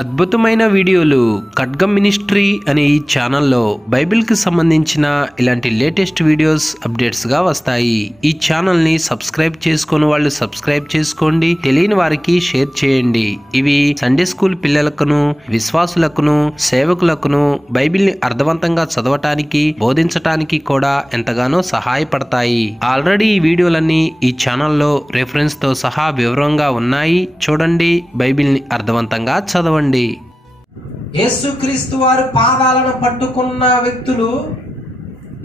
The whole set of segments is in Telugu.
అద్భుతమైన వీడియోలు ఖడ్గం మినిస్ట్రీ అనే ఈ ఛానల్లో బైబిల్కి సంబంధించిన ఇలాంటి లేటెస్ట్ వీడియోస్ అప్డేట్స్గా వస్తాయి. ఈ ఛానల్ని సబ్స్క్రైబ్ చేసుకుని వాళ్ళు సబ్స్క్రైబ్ చేసుకోండి, తెలియని వారికి షేర్ చేయండి. ఇవి సండే స్కూల్ పిల్లలకును, విశ్వాసులకును, సేవకులకును బైబిల్ని అర్థవంతంగా చదవటానికి, బోధించటానికి కూడా ఎంతగానో సహాయపడతాయి. ఆల్రెడీ ఈ వీడియోలన్నీ ఈ ఛానల్లో రెఫరెన్స్తో సహా వివరంగా ఉన్నాయి. చూడండి, బైబిల్ని అర్థవంతంగా చదవండి. యేసుక్రీస్తు వారి పాదాలను పట్టుకున్న వ్యక్తులు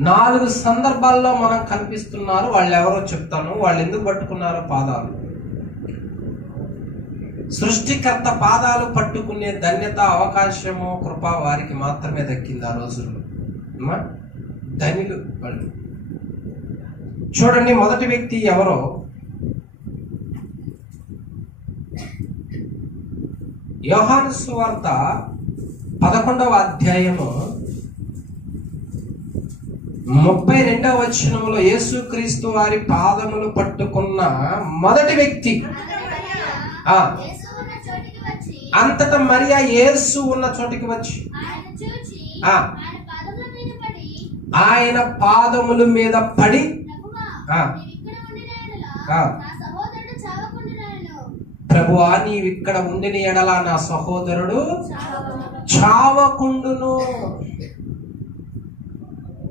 4 సందర్భాల్లో మనం కనిపిస్తున్నారు. వాళ్ళు ఎవరో చెప్తాను. వాళ్ళు ఎందుకు పట్టుకున్నారో పాదాలు. సృష్టికర్త పాదాలు పట్టుకునే ధన్యత, అవకాశము, కృప వారికి మాత్రమే దక్కింది ఆ రోజుల్లో. ధన్యులు వాళ్ళు. చూడండి, మొదటి వ్యక్తి ఎవరో యోహాను సువార్త 11వ అధ్యాయము 32వ వచనంలో యేసుక్రీస్తు వారి పాదములు పట్టుకున్న మొదటి వ్యక్తి అంతటా మరియా యేసు ఉన్న చోటికి వచ్చి ఆయన పాదముల మీద పడి ప్రభువా, నీవు ఇక్కడ ఉండిన ఎడల నా సహోదరుడు చావకుండును.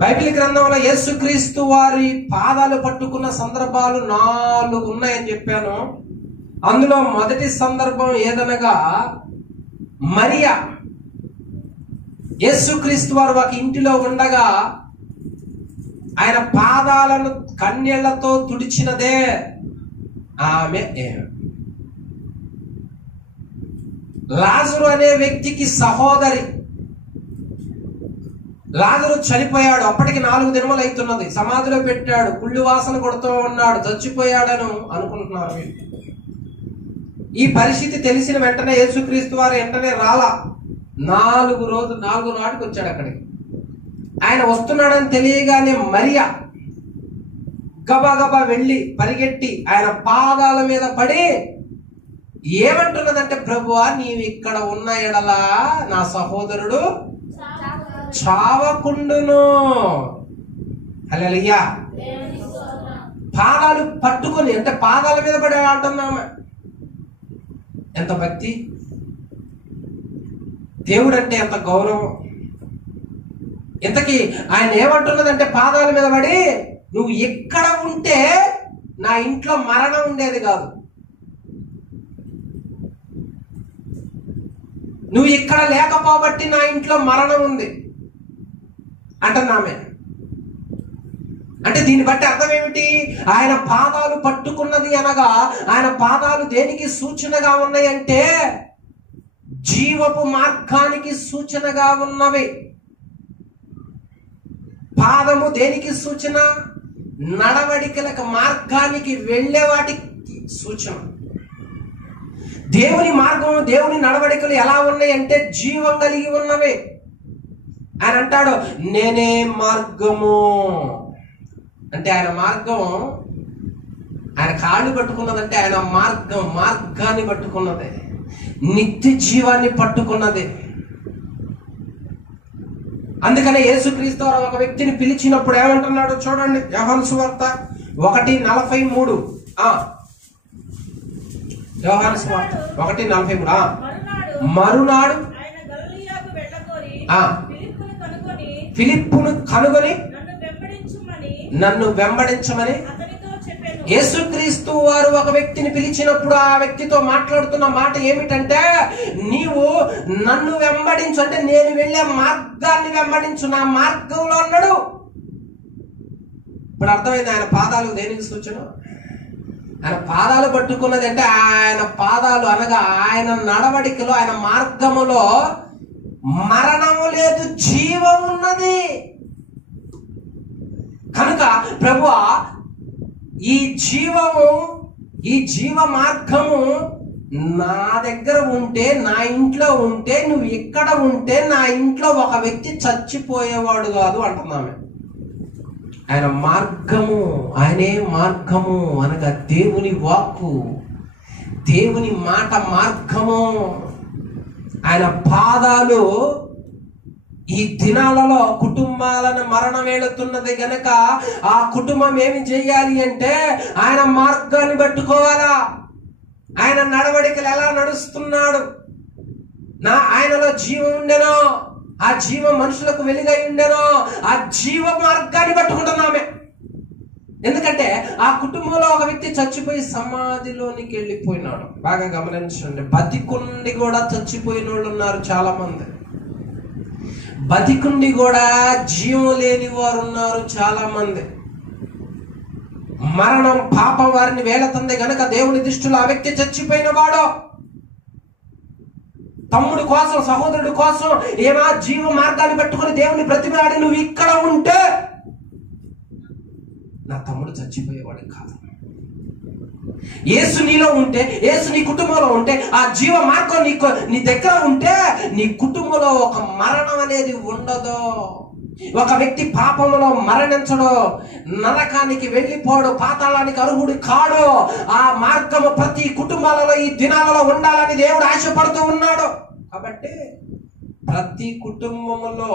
బైబిల్ గ్రంథంలో యేసుక్రీస్తు వారి పాదాలు పట్టుకున్న సందర్భాలు 4 ఉన్నాయని చెప్పాను. అందులో మొదటి సందర్భం ఏదనగా, మరియా యేసుక్రీస్తు వారు ఒక ఇంటిలో ఉండగా ఆయన పాదాలను కన్నీళ్లతో తుడిచినదే ఆమె. లాజరు అనే వ్యక్తికి సహోదరి. లాజరు చనిపోయాడు. అప్పటికి 4 దినములు అవుతున్నది. సమాధిలో పెట్టాడు. కుళ్ళు వాసన కొడుతూ ఉన్నాడు. చచ్చిపోయాడను అనుకుంటున్నారు. ఈ పరిస్థితి తెలిసిన వెంటనే యేసుక్రీస్తు వారు వెంటనే రాలా. 4 నాటికి వచ్చాడు అక్కడికి. ఆయన వస్తున్నాడని తెలియగానే మరియా గబగబా వెళ్ళి పరిగెట్టి ఆయన పాదాల మీద పడి ఏమంటున్నదంటే, ప్రభువా, నీవు ఇక్కడ ఉన్న ఎడల నా సహోదరుడు చావకుండును. హల్లెలూయా. పాదాలు పట్టుకొని, అంటే పాదాల మీద పడి అంటున్నాము. ఎంత భక్తి, దేవుడు అంటే ఎంత గౌరవం. ఇంతకీ ఆయన ఏమంటున్నదంటే, పాదాల మీద పడి, నువ్వు ఎక్కడ ఉంటే నా ఇంట్లో మరణం ఉండేది కాదు, నువ్వు ఇక్కడ లేకపోబట్టి నా ఇంట్లో మరణం ఉంది అంటున్నామే. అంటే దీన్ని బట్టి అర్థం ఏమిటి? ఆయన పాదాలు పట్టుకున్నది అనగా ఆయన పాదాలు దేనికి సూచనగా ఉన్నాయి అంటే జీవపు మార్గానికి సూచనగా ఉన్నవి. పాదము దేనికి సూచన? నడవడికలకు, మార్గానికి వెళ్ళే వాటికి సూచన. దేవుని మార్గం, దేవుని నడవడికలు ఎలా ఉన్నాయి అంటే జీవం కలిగి ఉన్నవి. ఆయన అంటాడు, నేనే మార్గము. అంటే ఆయన మార్గం, ఆయన కాళ్ళు పట్టుకున్నదంటే ఆయన మార్గాన్ని పట్టుకున్నది, నిత్య జీవాన్ని పట్టుకున్నది. అందుకనే యేసుక్రీస్తు వారు ఒక వ్యక్తిని పిలిచినప్పుడు ఏమంటున్నాడు చూడండి. యోహాను సువార్త 1:43. యోహాను సువార్త 1:43. మరునాడు ఫిలిప్పును కనుగొని నన్ను వెంబడించమని యేసుక్రీస్తు వారు ఒక వ్యక్తిని పిలిచినప్పుడు ఆ వ్యక్తితో మాట్లాడుతున్న మాట ఏమిటంటే, నీవు నన్ను వెంబడించు, అంటే నేను వెళ్ళే మార్గాన్ని వెంబడించు, నా మార్గంలో అన్నాడు. ఇప్పుడు అర్థమైంది ఆయన పాదాలు దేనికి సూచన. ఆయన పాదాలు పట్టుకున్నది అంటే ఆయన పాదాలు అనగా ఆయన నడవడికలో, ఆయన మార్గములో మరణము లేదు, జీవం ఉన్నది. కనుక ప్రభువా, ఈ జీవము, ఈ జీవ మార్గము నా దగ్గర ఉంటే, నా ఇంట్లో ఉంటే, నువ్వు ఎక్కడ ఉంటే నా ఇంట్లో ఒక వ్యక్తి చచ్చిపోయేవాడు కాదు అంటున్నామే. ఆయన మార్గము, ఆయనే మార్గము అనగా దేవుని వాక్కు, దేవుని మాట మార్గము. ఆయన పాదాలు ఈ దినాలలో కుటుంబాలను మరణం వెళుతున్నది గనక ఆ కుటుంబం ఏమి చేయాలి అంటే ఆయన మార్గాన్ని పట్టుకోవాలా. ఆయన నడవడికలు ఎలా నడుస్తున్నాడు, ఆయనలో జీవం ఉండెనో, ఆ జీవం మనుషులకు వెలుగై ఉండెనో, ఆ జీవ మార్గాన్ని పట్టుకుంటున్నామే. ఎందుకంటే ఆ కుటుంబంలో ఒక వ్యక్తి చచ్చిపోయి సమాధిలోనికి వెళ్ళిపోయినాడు. బాగా గమనించండి, బతికుండి కూడా చచ్చిపోయిన వాళ్ళు ఉన్నారు చాలా మంది. బతికుండి కూడా జీవం లేని వారు ఉన్నారు చాలా మంది. మరణం పాపం వారిని వేళతంది గనక దేవుని దృష్టిలో ఆ వ్యక్తి చచ్చిపోయిన వాడు. తమ్ముడు కోసం, సహోదరుడు కోసం ఏమా జీవ మార్గాన్ని పట్టుకుని దేవుని ప్రతిమాడి నువ్వు ఇక్కడ ఉంటే నా తమ్ముడు చచ్చిపోయేవాడు కాదు. యేసు నీలో ఉంటే, యేసు నీ కుటుంబంలో ఉంటే, ఆ జీవ మార్గం నీ దగ్గర ఉంటే నీ కుటుంబంలో ఒక మరణం అనేది ఉండదు. ఒక వ్యక్తి పాపంలో మరణించడు, నరకానికి వెళ్ళిపోడు, పాతాళానికి అర్హుడు కాడు. ఆ మార్గము ప్రతి కుటుంబాలలో ఈ దినాలలో ఉండాలని దేవుడు ఆశపడుతూ ఉన్నాడు. కాబట్టి ప్రతి కుటుంబంలో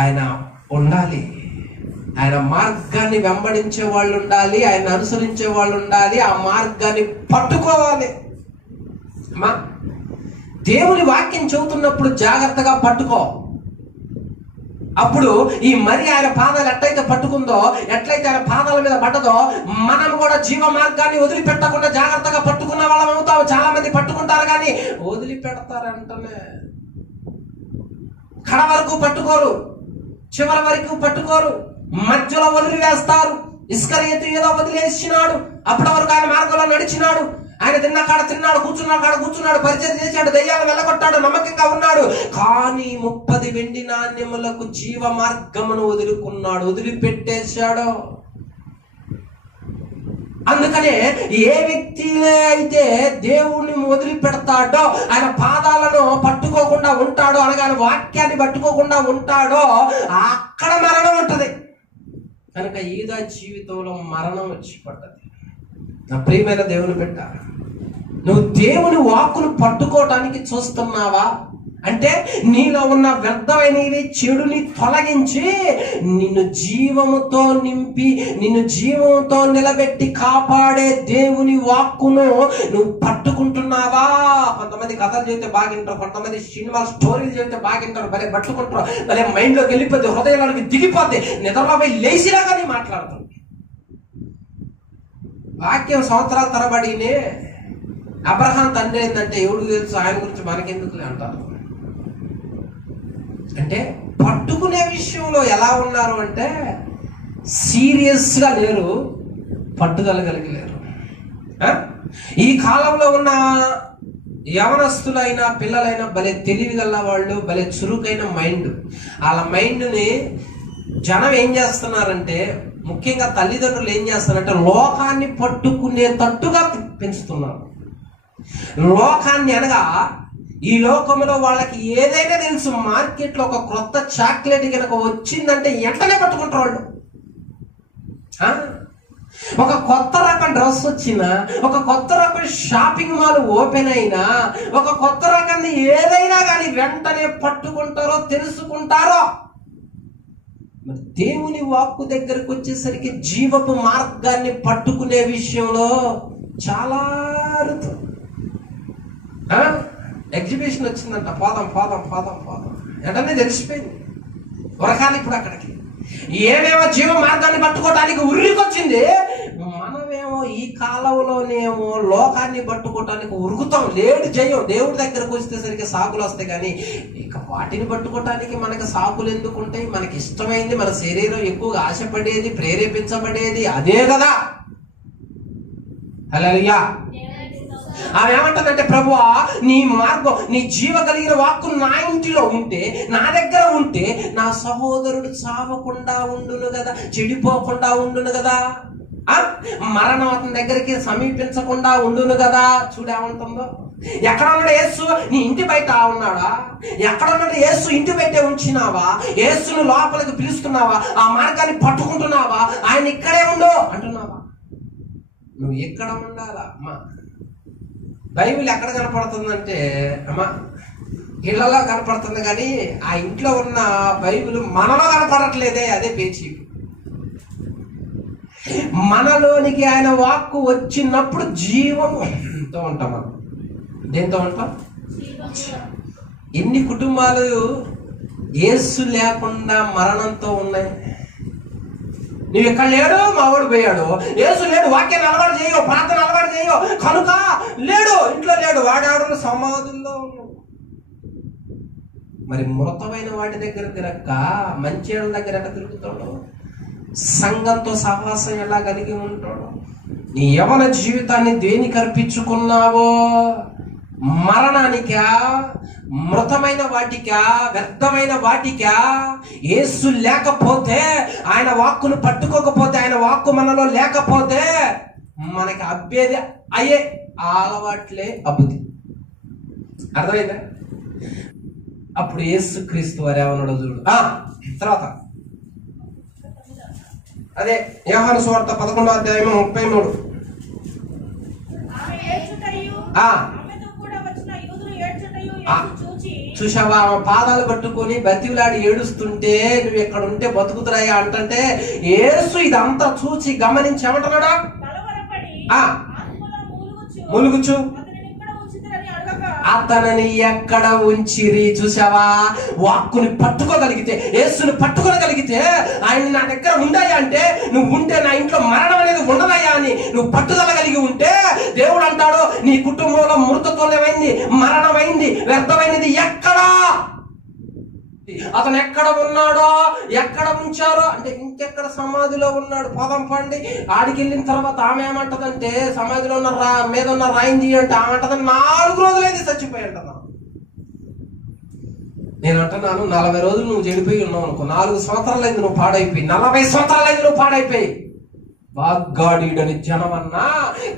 ఆయన ఉండాలి. ఆయన మార్గాన్ని వెంబడించే వాళ్ళు ఉండాలి, ఆయన అనుసరించే వాళ్ళు ఉండాలి, ఆ మార్గాన్ని పట్టుకోవాలి. అమ్మా, దేవుని వాక్యం చెబుతున్నప్పుడు జాగ్రత్తగా పట్టుకో. అప్పుడు ఈ మరి ఆయన పాదాలు ఎట్లయితే పట్టుకుందో, ఎట్లయితే ఆయన పాదాల మీద పడ్డదో, మనం కూడా జీవ మార్గాన్ని వదిలిపెట్టకుండా జాగ్రత్తగా పట్టుకున్న వాళ్ళం అవుతాము. చాలా మంది పట్టుకుంటారు కానీ వదిలిపెడతారంటనే, కడ వరకు పట్టుకోరు, చివరి వరకు పట్టుకోరు, మధ్యలో వదిలివేస్తారు. ఇస్కరియోతు ఏదో వదిలేసినాడు, అప్పటి వరకు ఆయన మార్గంలో నడిచినాడు. ఆయన తిన్న కాడ తిన్నాడు, కూర్చున్న కాడ కూర్చున్నాడు, పరిచయం చేశాడు, దయ్యాలు వెళ్ళగొట్టాడు, నమ్మకంగా ఉన్నాడు. కానీ 30 వెండి నాణ్యములకు జీవ మార్గమును వదులుకున్నాడు, వదిలిపెట్టేశాడు. అందుకనే ఏ వ్యక్తి అయితే దేవుణ్ణి వదిలిపెడతాడో, ఆయన పాదాలను పట్టుకోకుండా ఉంటాడో, అనగా ఆయన వాక్యాన్ని పట్టుకోకుండా ఉంటాడో, అక్కడ మరణం ఉంటది. కనుక ఈదా జీవితంలో మరణం వచ్చి పడ్డది. నా ప్రియమైన దేవుని బిడ్డ, నువ్వు దేవుని వాక్కును పట్టుకోవటానికి చూస్తున్నావా అంటే నీలో ఉన్న వ్యర్థమైనవి చెడుని తొలగించి నిన్ను జీవముతో నింపి నిన్ను జీవంతో నిలబెట్టి కాపాడే దేవుని వాక్కును నువ్వు పట్టుకుంటున్నావా? కొంతమంది కథలు చెబితే బాగింటారు, కొంతమంది సినిమా స్టోరీలు చెబితే బాగింటారు, భలే పట్టుకుంటారు, భలే మైండ్లోకి వెళ్ళిపోద్ది, హృదయంలోకి దిగిపోద్ది, నిద్రలో పోయి లేచిలాగా నీ మాట్లాడుతుంది. వాక్యం సంవత్సరాల తరబడినే అబ్రహాం తండ్రి ఏంటంటే ఎవడు తెలుసు, ఆయన గురించి మనకెందుకు అంటారు. అంటే పట్టుకునే విషయంలో ఎలా ఉన్నారు అంటే సీరియస్ గా లేరు, పట్టుదల కలిగి లేరు. ఈ కాలంలో ఉన్న యవనస్తులైనా పిల్లలైనా భలే తెలివి గల వాళ్ళు, భలే చురుకైన మైండ్. వాళ్ళ మైండ్ని జనం ఏం చేస్తున్నారంటే, ముఖ్యంగా తల్లిదండ్రులు ఏం చేస్తారంటే లోకాన్ని పట్టుకునేటట్టుగా పెంచుతున్నారు. లోకాన్ని అనగా ఈ లోకంలో వాళ్ళకి ఏదైనా తెలుసు. మార్కెట్లో ఒక క్రొత్త చాక్లెట్ కనుక వచ్చిందంటే వెంటనే పట్టుకుంటారు వాళ్ళు. ఒక కొత్త రకం డ్రెస్ వచ్చినా, ఒక కొత్త రకం షాపింగ్ మాల్ ఓపెన్ అయినా, ఒక కొత్త రకాన్ని ఏదైనా కానీ వెంటనే పట్టుకుంటారో తెలుసుకుంటారో. మరి దేవుని వాక్కు దగ్గరకు వచ్చేసరికి జీవపు మార్గాన్ని పట్టుకునే విషయంలో చాలా అరుదు. ఎగ్జిబిషన్ వచ్చిందంట, పాదం పాదం పాదం పాదం వెంటనే తెలిసిపోయింది. వరకాలి ఇప్పుడు అక్కడికి ఏమేమో జీవ మార్గాన్ని పట్టుకోవటానికి ఉరికొచ్చింది. మనమేమో ఈ కాలంలోనేమో లోకాన్ని పట్టుకోవటానికి ఉరుకుతాం, లేటు చేయం. దేవుడి దగ్గరకు వచ్చేసరికి సాకులు వస్తాయి, కానీ ఇక వాటిని పట్టుకోవటానికి మనకి సాకులు ఎందుకు ఉంటాయి? మనకి ఇష్టమైంది, మన శరీరం ఎక్కువగా ఆశపడేది, ప్రేరేపించబడేది అదే కదా. హల్లెలూయా. ఆమె ఏమంటుందంటే, ప్రభువా నీ మార్గం, నీ జీవ కలిగిన వాక్కు నా ఇంటిలో ఉంటే, నా దగ్గర ఉంటే నా సహోదరుడు చావకుండా ఉండును కదా, చెడిపోకుండా ఉండును కదా, మరణం అతని దగ్గరికి సమీపించకుండా ఉండును కదా. చూడేమంటుందో, ఎక్కడ ఉన్నాడు యేసు? నీ ఇంటి బయట ఉన్నాడా? ఎక్కడ ఉన్నాడు యేసు? ఇంటి బయటే ఉంచినావా? యేసును లోపలికి పిలుస్తున్నావా? ఆ మార్గాన్ని పట్టుకుంటున్నావా? ఆయన ఇక్కడే ఉండు అంటున్నావా? నువ్వు ఎక్కడ ఉండాలా అమ్మా? బైబిల్ ఎక్కడ కనపడుతుందంటే అమ్మా ఇళ్లలో కనపడుతుంది, కానీ ఆ ఇంట్లో ఉన్న బైబిల్ మనలో కనపడట్లేదే. అదే పేచీ. మనలోనికి ఆయన వాక్కు వచ్చినప్పుడు జీవంతో ఉంటాం. మనం దేంతో ఉంటాం? ఎన్ని కుటుంబాలు యేసు లేకుండా మరణంతో ఉన్నాయి. నువ్వు ఇక్కడ లేడు, మా వాడు పోయాడు. యేసు లేడు, వాక్యాన్ని అలవాటు చేయో, ప్రార్థన అలవాటు చేయో, కనుక లేడు, ఇంట్లో లేడు, వాడాడు సమాధుల్లో ఉన్నాడు. మరి మృతమైన వాటి దగ్గర తిరక్క మంచి దగ్గర ఎట్లా తిరుగుతాడు? సంఘంతో సహవాసం ఎలా కలిగి ఉంటాడు? నీ యవన జీవితాన్ని దేనికి అర్పించుకున్నావో? మరణానికా, మృతమైన వాటికా, వ్యర్థమైన వాటికా? యేసు లేకపోతే, ఆయన వాక్కును పట్టుకోకపోతే, ఆయన వాక్కు మనలో లేకపోతే మనకి అబ్బేది అయ్యే అలవాట్లే అబ్బుది. అర్థమైందా? అప్పుడు యేసు క్రీస్తు వారు ఏమన్నాడో చూడు. తర్వాత అదే యోహాను సువార్త 11వ అధ్యాయము 33. చూసావా? పాదాలు పట్టుకొని బతిలాడి ఏడుస్తుంటే నువ్వు ఎక్కడ ఉంటే బతుకుతురాయా అంటే యేసు ఇదంతా చూసి గమనించి ఏమంటున్నాడా? ములుగుచు అతనిని ఎక్కడ ఉంచిరి. చూసావా? వాక్కుని పట్టుకోగలిగితే, యేసుని పట్టుకోగలిగితే, ఆయన నా దగ్గర ఉండాయా అంటే, నువ్వు ఉంటే నా ఇంట్లో మరణం అనేది ఉండదయ్యా అని నువ్వు పట్టుదల కలిగి ఉంటే, దేవుడు అంటాడు నీ కుటుంబంలో మృతత్వమైంది, మరణమైంది, వ్యర్థమైనది ఎక్కడా? అతను ఎక్కడ ఉన్నాడో, ఎక్కడ ఉంచారో అంటే ఇంకెక్కడ సమాధిలో ఉన్నాడు. పదం పండి ఆడికి వెళ్ళిన తర్వాత ఆమె ఏమంటదంటే, సమాధిలో ఉన్న మీద ఉన్న రాయింది అంటే ఆమె అంటది 4 రోజులైంది చచ్చిపోయి అంటున్నా. నేను అంటున్నాను 40 రోజులు నువ్వు చెడిపోయి ఉన్నావు అనుకో, 4 సంవత్సరాలైంది నువ్వు పాడైపోయి, 40 సంవత్సరాలైంది నువ్వు పాడైపోయి. బాగాడీడని జనమన్నా,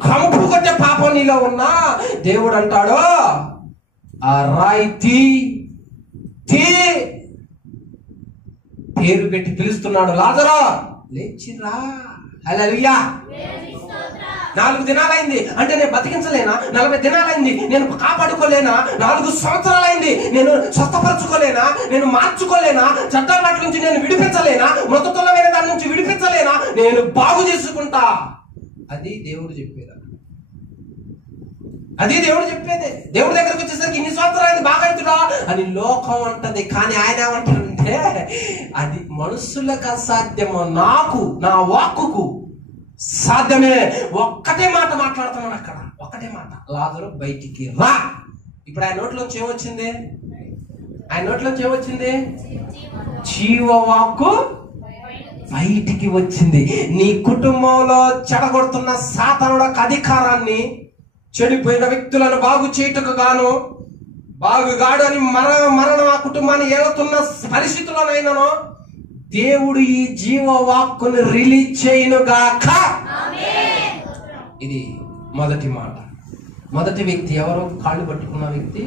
కంపు కొట్టే పాపం నీలో ఉన్నా దేవుడు అంటాడు ఆ రాయి తీ పేరు పెట్టి పిలుస్తున్నాడు, లాజరు లేచిరా. హల్లెలూయా. 4 దినాలైంది అంటే నేను బతికించలేనా? 40 దినాలైంది నేను కాపాడుకోలేనా? 4 సంవత్సరాలైంది నేను స్వస్థపరచుకోలేనా? నేను మార్చుకోలేనా? చట్టాల నుంచి నేను విడిపించలేనా? మృతతులమైన దాని నుంచి విడిపించలేనా? నేను బాగు చేసుకుంటా. అది దేవుడు చెప్పేది. అది దేవుడు చెప్పేది. దేవుడి దగ్గరకు వచ్చేసరికి ఇన్ని సంవత్సరాలు బాగా అవుతుడా అని లోకం అంటది. కానీ ఆయన ఏమంటాడంటే, అది మనుషులకు అసాధ్యమో, నాకు నా వాక్కుకు సాధ్యమే. ఒక్కటే మాట మాట్లాడుతున్నాడు అక్కడ, ఒక్కటే మాట, లాజరు బయటికి రా. ఇప్పుడు ఆయన నోట్లోంచి ఏమొచ్చింది? ఆయన నోట్లోంచి ఏమొచ్చింది? జీవవాక్కు బయటికి వచ్చింది. నీ కుటుంబంలో చెడగొడుతున్న సాతానుడికి అధికారాన్ని, చెడిపోయిన వ్యక్తులను బాగు చేయుటకు గాను, బాగుగాడు అని మరణం ఆ కుటుంబాన్ని ఏలుతున్న పరిస్థితుల్లోనైనాను దేవుడు ఈ జీవవాక్కును రిలీజ్ చేయునుగాక. ఇది మొదటి మాట. మొదటి వ్యక్తి ఎవరు? కాళ్ళు పట్టుకున్న వ్యక్తి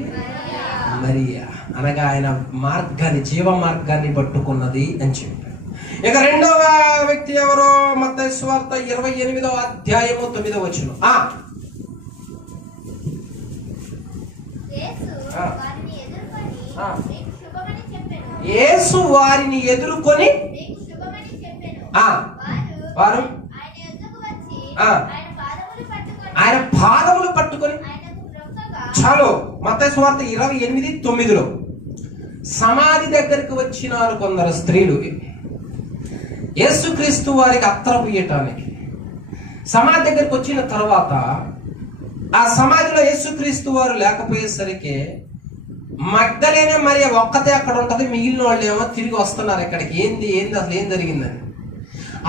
మరియా, అనగా ఆయన మార్గాన్ని, జీవ మార్గాన్ని పట్టుకున్నది అని చెప్పారు. ఇక రెండవ వ్యక్తి ఎవరు? మత్తయి సువార్త 28వ అధ్యాయము 9వ వచనం. యేసు వారిని ఎదుర్కొని వారు ఆయన పాదములు పట్టుకొని, చాలు. మత్తయి సువార్త 28:9 సమాధి దగ్గరికి వచ్చినారు కొందరు స్త్రీలు యేసుక్రీస్తు వారికి అత్తర పూయటానికి. సమాధి దగ్గరికి వచ్చిన తర్వాత ఆ సమాధిలో యేసుక్రీస్తు వారు లేకపోయేసరికి మగ్దలేనే మరియ ఒక్కతే అక్కడ ఉంటది, మిగిలిన వాళ్ళు ఏమో తిరిగి వస్తున్నారు ఇక్కడికి. ఏంది అసలు ఏం జరిగిందని.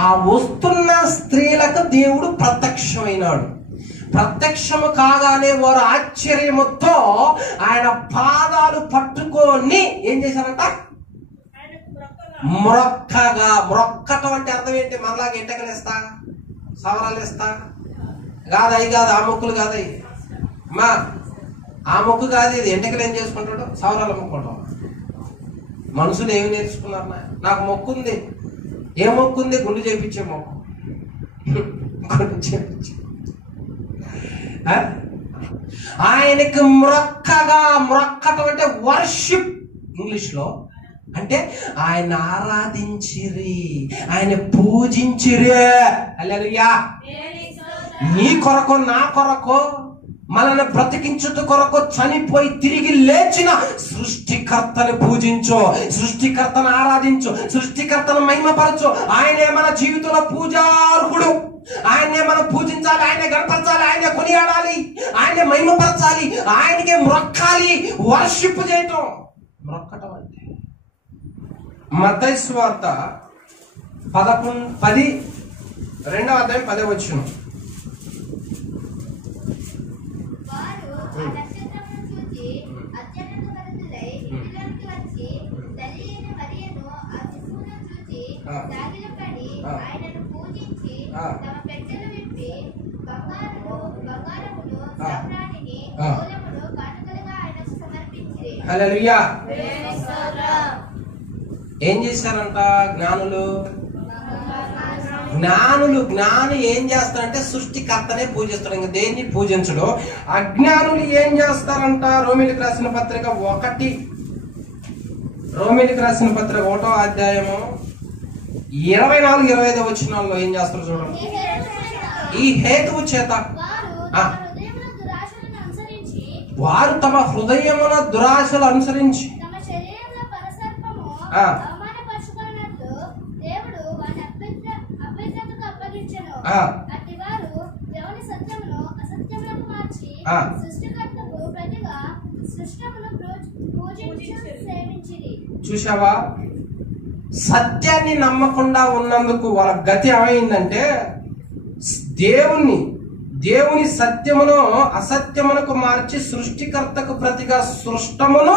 ఆ వస్తున్న స్త్రీలకు దేవుడు ప్రత్యక్షమైనాడు. ప్రత్యక్షము కాగానే వారు ఆశ్చర్యముతో ఆయన పాదాలు పట్టుకొని ఏం చేశారంట? మొక్కటం అంటే అర్థం ఏంటి? మనలాగా ఎంటకలు ఇస్తా, సవరాలు ఇస్తా కాదు, అవి కాదు, ఆ మొక్కులు కాదు అవి. అమ్మా ఆ మొక్కు కాదు ఇది. ఎంటకలు ఏం చేసుకుంటాడు? సవరాలు మొక్కుంటాం. మనుషులు ఏమి నేర్చుకున్నారు? నాకు మొక్కు ఉంది. ఏ మొక్కు ఉంది? గుండు చేపించే మొక్కు. గుండు చేపించే ఆయనకి మ్రొక్కటం అంటే వర్షిప్ ఇంగ్లీష్లో. అంటే ఆయన ఆరాధించిరి, ఆయన పూజించిరే. హల్లెలూయా. నీ కొరకు నా కొరకు మనల్ని బ్రతికించుట కొరకు చనిపోయి తిరిగి లేచిన సృష్టికర్తని పూజించు, సృష్టికర్తను ఆరాధించు, సృష్టికర్తను మహిమపరచు. ఆయనే మన జీవితంలో పూజార్హుడు. ఆయనే మనం పూజించాలి, ఆయనే గణపరచాలి, ఆయనే కొనియాడాలి, ఆయనే మహిమపరచాలి, ఆయనకే మ్రొక్కాలి. వర్షిప్ చేయటం మ్రొక్కటం అంటే. మత్తయి సువార్త 10:10 హల్లెలూయా. ఏం చేశారంట జ్ఞానులు ఏం చేస్తారంటే సృష్టికర్తనే పూజిస్తాడు, ఇంకా దేన్ని పూజించడు. అజ్ఞానులు ఏం చేస్తారంట? రోమిలికి రాసిన పత్రిక 1వ అధ్యాయము 24-25 వచనాల్లో ఏం చేస్తారు చూడండి. ఈ హేతువు చేత వారు తమ హృదయమున దురాశలు అనుసరించి చూసావా? సత్యాన్ని నమ్మకుండా ఉన్నందుకు వాళ్ళ గతి ఏమైందంటే దేవుని సత్యమును అసత్యమునకు మార్చి సృష్టికర్తకు ప్రతిగా సృష్టమును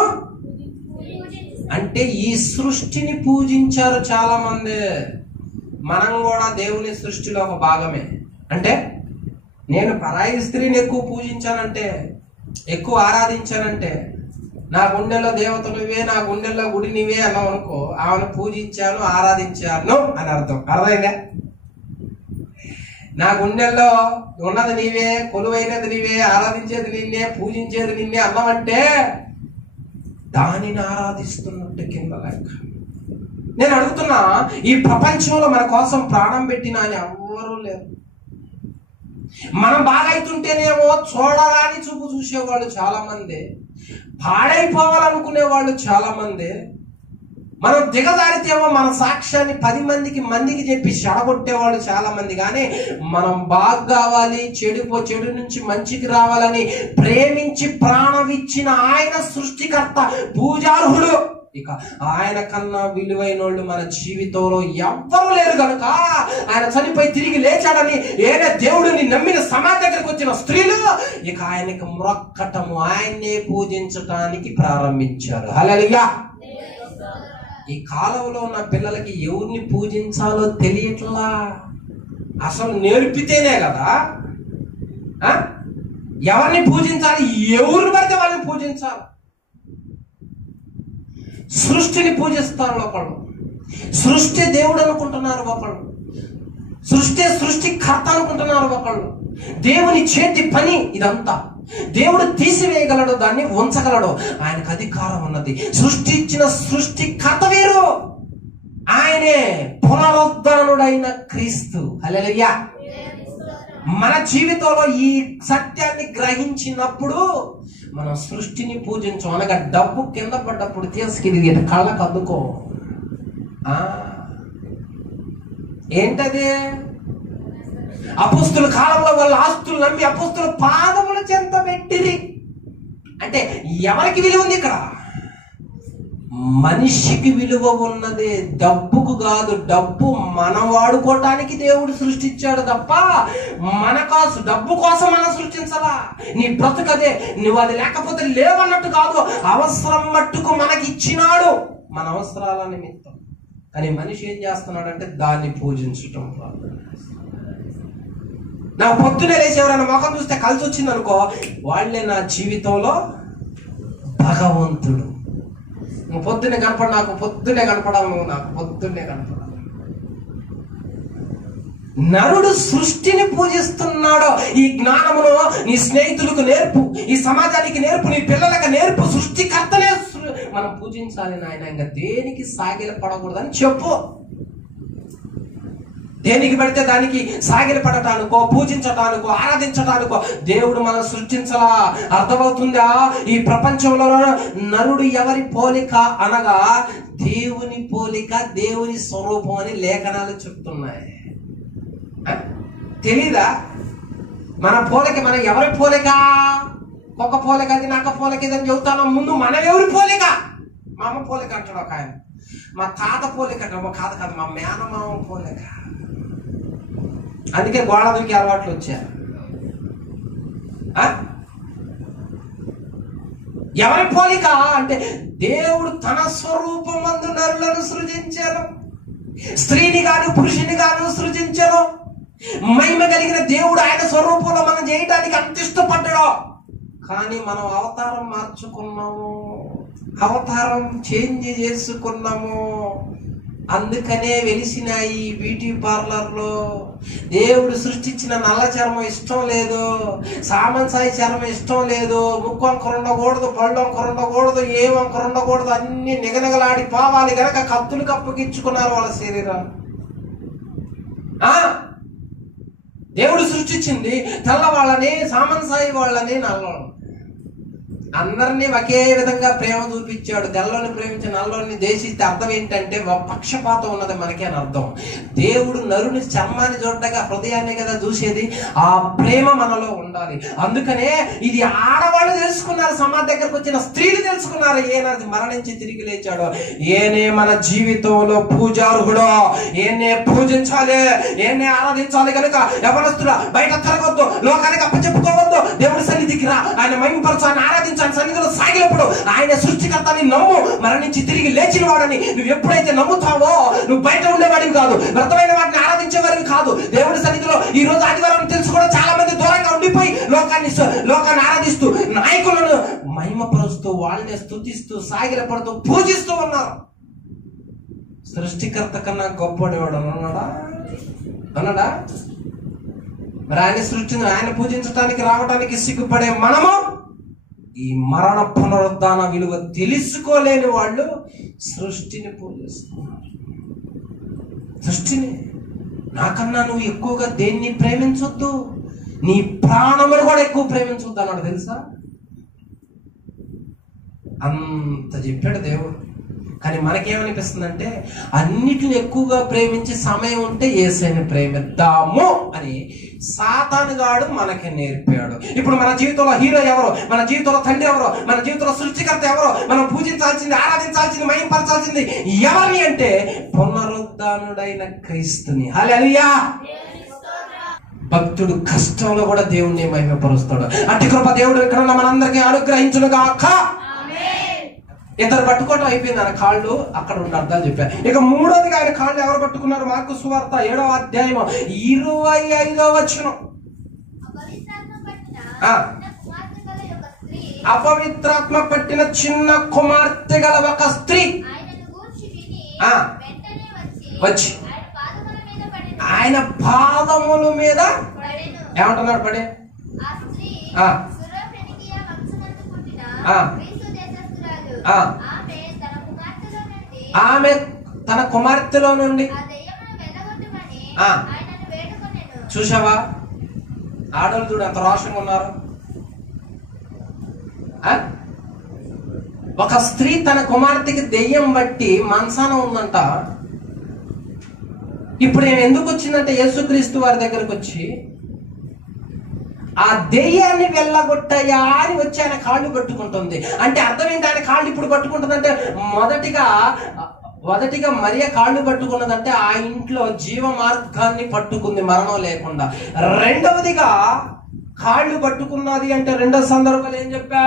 అంటే ఈ సృష్టిని పూజించారు చాలా మంది. మనం కూడా దేవుని సృష్టిలో ఒక భాగమే. అంటే నేను పరాయి స్త్రీని ఎక్కువ పూజించానంటే, ఎక్కువ ఆరాధించానంటే, నా గుండెల్లో దేవతలు ఇవే, నా గుండెల్లో గుడి నీవే అన్నావు అనుకో, ఆమెను పూజించాను ఆరాధించాను అని అర్థమైందా? నా గుండెల్లో ఉన్నది నీవే, కొలువైనది నీవే, ఆరాధించేది నిన్నే, పూజించేది నిన్నే అన్నావంటే దానిని ఆరాధిస్తున్నట్టు కింద లెక్క. నేను అడుగుతున్నా, ఈ ప్రపంచంలో మన కోసం ప్రాణం పెట్టిన ఆయన ఎవ్వరూ లేరు. మనం బాగా అవుతుంటేనేమో చూడరాని చూపు చూసేవాళ్ళు చాలా మంది, పాడైపోవాలనుకునే వాళ్ళు చాలా మంది, మనం దిగజారితేమో మన సాక్ష్యాన్ని 10 మందికి చెప్పి చెడగొట్టేవాళ్ళు చాలా మంది. కానీ మనం బాగా కావాలి, చెడు నుంచి మంచికి రావాలని ప్రేమించి ప్రాణం ఇచ్చిన ఆయన సృష్టికర్త, పూజార్హుడు. ఇక ఆయన కన్నా విలువైన వాళ్ళు మన జీవితంలో ఎవ్వరు లేరు కనుక ఆయన చనిపోయి తిరిగి లేచాడని ఏదే దేవుడిని నమ్మిన సమాజ దగ్గరకు వచ్చిన స్త్రీలు ఇక ఆయనకి మ్రొక్కటము, ఆయన్నే పూజించటానికి ప్రారంభించారు. హల్లెలూయా. ఈ కాలంలో ఉన్న పిల్లలకి ఎవరిని పూజించాలో తెలియట్లా. అసలు నేర్పితేనే కదా ఎవరిని పూజించాలి, ఎవరిని పడితే వాళ్ళని పూజించాలి. సృష్టిని పూజిస్తారు ఒకళ్ళు, సృష్టి దేవుడు అనుకుంటున్నారు ఒకళ్ళు, సృష్టికర్త అనుకుంటున్నారు ఒకళ్ళు. దేవుని చేతి పని ఇదంతా. దేవుడు తీసివేయగలడు, దాన్ని ఉంచగలడు, ఆయనకు అధికారం ఉన్నది. సృష్టించిన సృష్టికర్త వేరు, ఆయనే పునరుద్ధానుడైన క్రీస్తు. హల్లెలూయా. మన జీవితంలో ఈ సత్యాన్ని గ్రహించినప్పుడు మనం సృష్టిని పూజించం. అనగా డబ్బు కింద పడ్డప్పుడు తీసుకెళ్ళి కళ్ళకు అద్దుకో. ఏంటది? అపోస్తుల కాలంలో వాళ్ళ ఆస్తులు నమ్మి అపోస్తుల పాదముల చెంత పెట్టిరి. అంటే ఎవరికి విలువ ఉంది ఇక్కడ? మనిషికి విలువ ఉన్నది, డబ్బుకు కాదు. డబ్బు మనం వాడుకోవటానికి దేవుడు సృష్టించాడు తప్ప మన కోసం, డబ్బు కోసం మనం సృష్టించాలా? నీ బ్రతుకదే, నువ్వు అది లేకపోతే లేవన్నట్టు కాదు. అవసరం మట్టుకు మనకి ఇచ్చినాడు మన అవసరాల నిమిత్తం. కానీ మనిషి ఏం చేస్తున్నాడంటే దాన్ని పూజించటం. నా పొద్దునే లేచి ఎవరైనా ముఖం చూస్తే కలిసి వచ్చింది అనుకో, వాళ్ళే నా జీవితంలో భగవంతుడు. నువ్వు పొద్దున్నే కనపడ, నాకు పొద్దున్నే కనపడవు, నాకు పొద్దున్నే కనపడ. నరుడు సృష్టిని పూజిస్తున్నాడో, ఈ జ్ఞానమును నీ స్నేహితులకు నేర్పు, ఈ సమాజానికి నేర్పు, నీ పిల్లలకు నేర్పు. సృష్టికర్తనే మనం పూజించాలి నాయన, ఇంకా దేనికి సాగిల పడకూడదని చెప్పు. దేనికి పడితే దానికి సాగిల పడటానికో, పూజించటానికో, ఆరాధించటానికో దేవుడు మనం సృష్టించలా. అర్థమవుతుందా? ఈ ప్రపంచంలో నరుడు ఎవరి పోలిక అనగా దేవుని పోలిక, దేవుని స్వరూపం అని లేఖనాలు చెప్తున్నాయి. తెలీదా? మన పోలిక, మన ఎవరి పోలిక? ఒక పోలిక అది, నక్క పోలిక ఇదని చెబుతాను. ముందు మన ఎవరి పోలిక? మా అమ్మ పోలిక అంటాడు ఒక ఆయన, మా తాత పోలిక అంటాడు. మా కాదు మా మేనమామ పోలిక. అందుకే గోడ దూకి అలవాట్లు వచ్చారు. ఎవరి పోలిక అంటే దేవుడు తన స్వరూపమందు నరులను సృజించారు. స్త్రీని గాను పురుషుని గాను సృజించారు. మహిమ కలిగిన దేవుడు ఆయన స్వరూపంలో మనం చేయడానికి అంత ఇష్టపడ్డాడు. కానీ మనం అవతారం మార్చుకున్నాము, అవతారం చేంజ్ చేసుకున్నాము. అందుకనే వెలిసినాయి బ్యూటీ పార్లర్లో. దేవుడు సృష్టించిన నల్ల చర్మం ఇష్టం లేదు, సామన్ సాయి చర్మం ఇష్టం లేదు, ముక్కు వంకర ఉండకూడదు, పళ్ళు వంకర ఉండకూడదు, ఏ వంకర ఉండకూడదు, అన్ని నిగనగలాడి పోవాలి గనక కత్తులు కప్పగిచ్చుకున్నారు వాళ్ళ శరీరాన్ని. దేవుడు సృష్టించింది తెల్లవాళ్ళని, సామన్ సాయి వాళ్ళని, నల్లవాళ్ళని, అందరినీ ఒకే విధంగా ప్రేమ చూపించాడు. తెల్లని ప్రేమించి నల్లని దేశిస్తే అర్థం ఏంటంటే పక్షపాతం ఉన్నది మనకే అని అర్థం. దేవుడు నరుని చర్మాన్ని చూడగా హృదయాన్ని కదా చూసేది. ఆ ప్రేమ మనలో ఉండాలి. అందుకనే ఇది ఆడవాళ్ళు తెలుసుకున్నారు, సమాజ దగ్గరకు వచ్చిన స్త్రీలు తెలుసుకున్నారు. ఏనా మరణించి తిరిగి లేచాడో, ఏనే మన జీవితంలో పూజార్హుడో, ఏనే పూజించాలి, ఏనే ఆరాధించాలి. కనుక యవనస్తుడా బయట తిరగొద్దు, లోకానికి అప్పచెప్పుకోవద్దు, దేవుడి సన్నిధికి రా, ఆయన మహిమపరచాలని ఆరాధించాలి. సన్నిధిలో సాగినప్పుడు ఆయన సృష్టికర్తని నమ్ము, మరణించి తిరిగి లేచిన వాడని నువ్వు ఎప్పుడైతే నమ్ముతావో నువ్వు బయట ఉండేవాడివి కాదు, వ్యర్థమైన వాటిని ఆరాధించేవాడివి కాదు. దేవుడి సన్నిధిలో ఈ రోజు ఆదివారం తెలుసుకోవడం చాలా మంది దూరంగా ఉండిపోయి లోకాన్ని ఆరాధిస్తూ, నాయకులను మహిమపరుస్తూ, వాళ్ళని స్తుతిస్తూ, సాగిలపడుతూ, పూజిస్తూ ఉన్నారు. సృష్టికర్త కన్నా గొప్పవాడు అన్నాడా? మరి ఆయన సృష్టిని ఆయన పూజించడానికి రావడానికి సిగ్గుపడే మనము ఈ మరణ పునరుద్ధాన విలువ తెలుసుకోలేని వాళ్ళు సృష్టిని పూజిస్తున్నారు. సృష్టిని నాకన్నా నువ్వు ఎక్కువగా దేన్ని ప్రేమించొద్దు, నీ ప్రాణమును కూడా ఎక్కువ ప్రేమించొద్దు అన్నాడు. తెలుసా? అంత చెప్పాడు దేవుడు. కానీ మనకేమనిపిస్తుందంటే అన్నిటిని ఎక్కువగా ప్రేమించి సమయం ఉంటే యేసుని ప్రేమిద్దాము అని సాతానుగాడు మనకి నేర్పాడు. ఇప్పుడు మన జీవితంలో హీరో ఎవరో, మన జీవితంలో తండ్రి ఎవరో, మన జీవితంలో సృష్టికర్త ఎవరో, మనం పూజించాల్సింది, ఆరాధించాల్సింది, మహిమపరచాల్సింది ఎవరిని అంటే పునరుద్ధానుడైన క్రీస్తుని. హల్లెలూయా! భక్తుడు కష్టంలో కూడా దేవుణ్ణి మహిమపరుస్తాడు. అట్టి కృప దేవుడు ఇక్కడ ఉన్న మనందరికీ అనుగ్రహించును గాక. ఇద్దరు పట్టుకోవటం అయిపోయింది. ఆయన కాళ్ళు అక్కడ ఉండి అర్థాలు చెప్పారు. ఇక మూడోదిగా ఆయన కాళ్ళు ఎవరు పట్టుకున్నారు? మార్కు సువార్త 7వ అధ్యాయం 25వ వచనం. అపవిత్రాత్మ పట్టిన చిన్న కుమార్తె గల ఒక స్త్రీ వచ్చి ఆయన పాదముల మీద ఏమంటున్నాడు? పడే ఆమె తన కుమార్తెలో నుండి చూసావా? ఆడవాళ్ళు చూడు ఎంత రోషంగా ఉన్నారు. ఒక స్త్రీ తన కుమార్తెకి దెయ్యం బట్టి మనసాన ఉందంట. ఇప్పుడు ఏమి ఎందుకు వచ్చిందంటే యేసుక్రీస్తు వారి దగ్గరకు వచ్చి ఆ దెయ్యాన్ని వెళ్ళగొట్టయా అని వచ్చి ఆయన కాళ్ళు పట్టుకుంటుంది. అంటే అర్థం ఏంటి? ఆయన కాళ్ళు ఇప్పుడు పట్టుకుంటుందంటే మొదటిగా మరియ కాళ్ళు పట్టుకున్నదంటే ఆ ఇంట్లో జీవ మార్గాన్ని పట్టుకుంది మరణం లేకుండా. రెండవదిగా కాళ్ళు పట్టుకున్నది అంటే రెండో సందర్భాలు ఏం చెప్పా?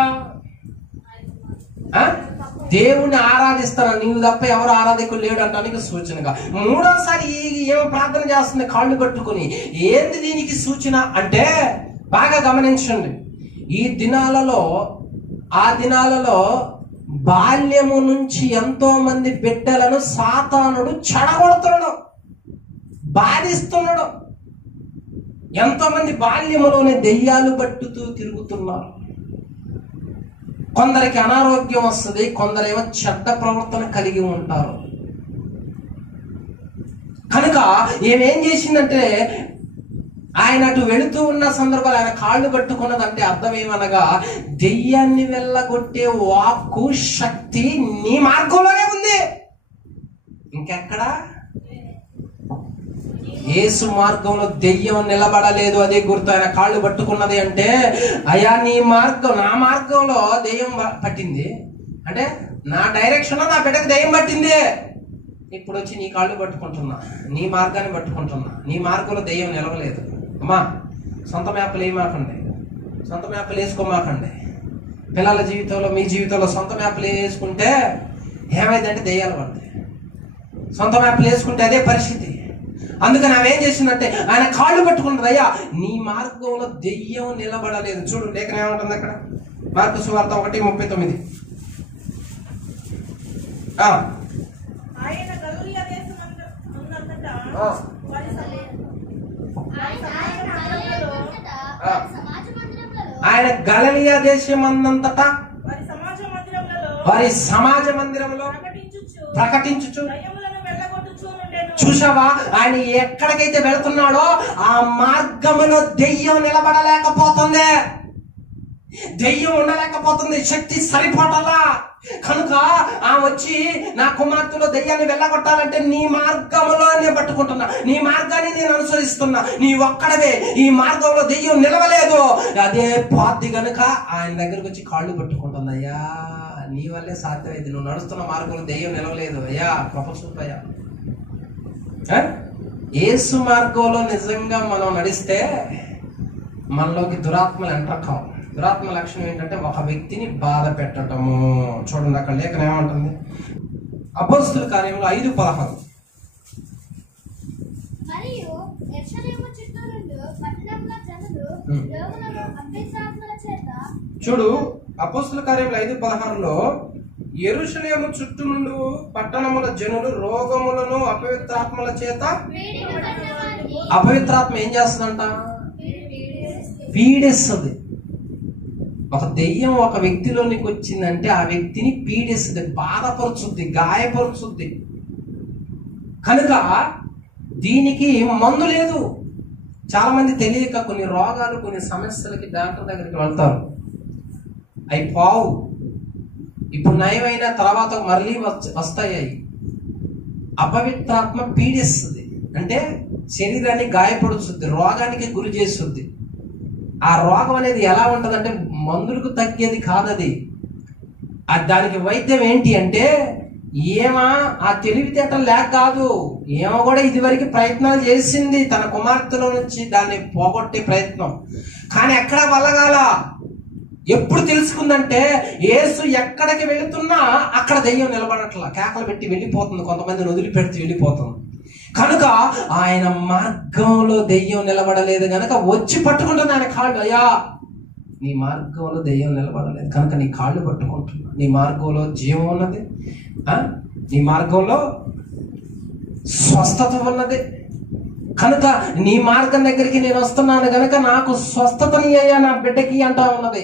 దేవుణ్ణి ఆరాధిస్తాను, నీవు తప్ప ఎవరు ఆరాధికులు లేడు అంటానికి సూచనగా. మూడోసారి ఏమో ప్రార్థన చేస్తుంది కాళ్ళు పట్టుకుని. ఏంది దీనికి సూచన అంటే బాగా గమనించండి. ఆ దినాలలో బాల్యము నుంచి ఎంతో మంది బిడ్డలను సాతానుడు చెడగొడుతున్నాడు, బాధిస్తున్నాడు. ఎంతో మంది బాల్యములోనే దెయ్యాలు పట్టుతూ తిరుగుతున్నారు. కొందరికి అనారోగ్యం వస్తుంది, కొందరేమో చెడ్డ ప్రవర్తన కలిగి ఉంటారు. కనుక ఏమేం చేసిందంటే ఆయన అటు వెళుతూ ఉన్న సందర్భాలు ఆయన కాళ్ళు పట్టుకున్నదంటే అర్థం ఏమనగా దెయ్యాన్ని వెళ్ళగొట్టే వాక్కు శక్తి నీ మార్గంలోనే ఉంది, ఇంకెక్కడా. యేసు మార్గంలో దెయ్యం నిలబడలేదు, అదే గుర్తు. ఆయన కాళ్ళు పట్టుకున్నది అంటే అయ్యా నీ మార్గం, నా మార్గంలో దెయ్యం పట్టింది అంటే నా డైరెక్షన్ లో నా బిడ్డకు దెయ్యం పట్టింది. ఇప్పుడు వచ్చి నీ కాళ్ళు పట్టుకుంటున్నా, నీ మార్గాన్ని పట్టుకుంటున్నా, నీ మార్గంలో దెయ్యం నిలవలేదు. అమ్మా సొంత మ్యాప్లు వేయమాకండి, సొంత మ్యాప్లు వేసుకోమాకండి. పిల్లల జీవితంలో, మీ జీవితంలో సొంత మ్యాప్లు వేసుకుంటే ఏమైందంటే దెయ్యాలు పడతాయి. సొంత మ్యాప్లు వేసుకుంటే అదే పరిస్థితి. అందుకని ఆమె ఏం చేసిందంటే ఆయన కాళ్ళు పట్టుకున్నది, అయ్యా నీ మార్గంలో దెయ్యం నిలబడలేదు. చూడు లేఖనం ఏమంటుంది అక్కడ, మార్కు సువార్త 1:39. ఆయన గలిలయ దేశమందంతటా వారి సమాజ మందిరంలో ప్రకటించుచు. చూసావా, ఆయన ఎక్కడికైతే వెళుతున్నాడో ఆ మార్గములో దెయ్యం నిలబడలేకపోతుంది, దెయ్యం ఉండలేకపోతుంది, శక్తి సరిపోటలా. కనుక ఆ వచ్చి నా కుమార్తెలో దెయ్యాన్ని వెళ్ళగొట్టాలంటే నీ మార్గములో నేను పట్టుకుంటున్నా, నీ మార్గాన్ని నేను అనుసరిస్తున్నా, నీ ఒక్కడవే ఈ మార్గంలో దెయ్యం నిలవలేదు, అదే పాతి గనుక ఆయన దగ్గరకు వచ్చి కాళ్ళు పట్టుకుంటుంది. అయ్యా నీ వల్లే సాధ్యమైంది, నువ్వు నడుస్తున్న మార్గంలో దెయ్యం నిలవలేదు, అయ్యా కృప చూపయ్యా. యేసు మార్గంలో నిజంగా మనం నడిస్తే మనలోకి దురాత్మలు ఎంటర్ కావు. దురాత్మ లక్షణం ఏంటంటే ఒక వ్యక్తిని బాధ పెట్టడము. చూడండి అక్కడ లేఖనం ఏమంటుంది, అపోస్తలుల కార్యములు 5:16. చూడు అపోస్తలుల కార్యములు 5:16లో యెరూషలేము చుట్టూ నుండి పట్టణముల జనులు రోగములను అపవిత్రాత్మల చేత, అపవిత్రాత్మ ఏం చేస్తుందంట, పీడిస్తుంది. ఒక దెయ్యం ఒక వ్యక్తిలోనికి వచ్చిందంటే ఆ వ్యక్తిని పీడిస్తుంది, బాధపరుచుద్ది, గాయపరుచుద్ది. కనుక దీనికి మందు లేదు. చాలా మంది తెలియక కొన్ని రోగాలు, కొన్ని సమస్యలకి డాక్టర్ దగ్గరికి వెళ్తారు, అవి పావు, ఇప్పుడు నయమైన తర్వాత మళ్ళీ వస్తాయి. అపవిత్రాత్మ పీడిస్తుంది అంటే శరీరాన్ని గాయపడుతుంది, రోగానికి గురి చేస్తుంది. ఆ రోగం అనేది ఎలా ఉంటుందంటే మందులకు తగ్గేది కాదది. దానికి వైద్యం ఏంటి అంటే ఏమా ఆ తెలివితేటలు లేక కాదు, ఏమో కూడా ఇదివరకు ప్రయత్నాలు చేసింది తన కుమార్తెలో నుంచి దాన్ని పోగొట్టే ప్రయత్నం, కానీ ఎక్కడ వల్లగాల. ఎప్పుడు తెలుసుకుందంటే యేసు ఎక్కడికి వెళుతున్నా అక్కడ దెయ్యం నిలబడట్లా, కేకలు పెట్టి వెళ్ళిపోతుంది, కొంతమందిని వదిలిపెడితే వెళ్ళిపోతుంది. కనుక ఆయన మార్గంలో దెయ్యం నిలబడలేదు కనుక వచ్చి పట్టుకుంటుంది ఆయన కాళ్ళు. అయ్యా నీ మార్గంలో దెయ్యం నిలబడలేదు కనుక నీ కాళ్ళు పట్టుకుంటున్నా, నీ మార్గంలో జీవం ఉన్నది, నీ మార్గంలో స్వస్థత ఉన్నది కనుక నీ మార్గం దగ్గరికి నేను వస్తున్నాను కనుక నాకు స్వస్థతని అయ్యా నా బిడ్డకి అంటా ఉన్నది,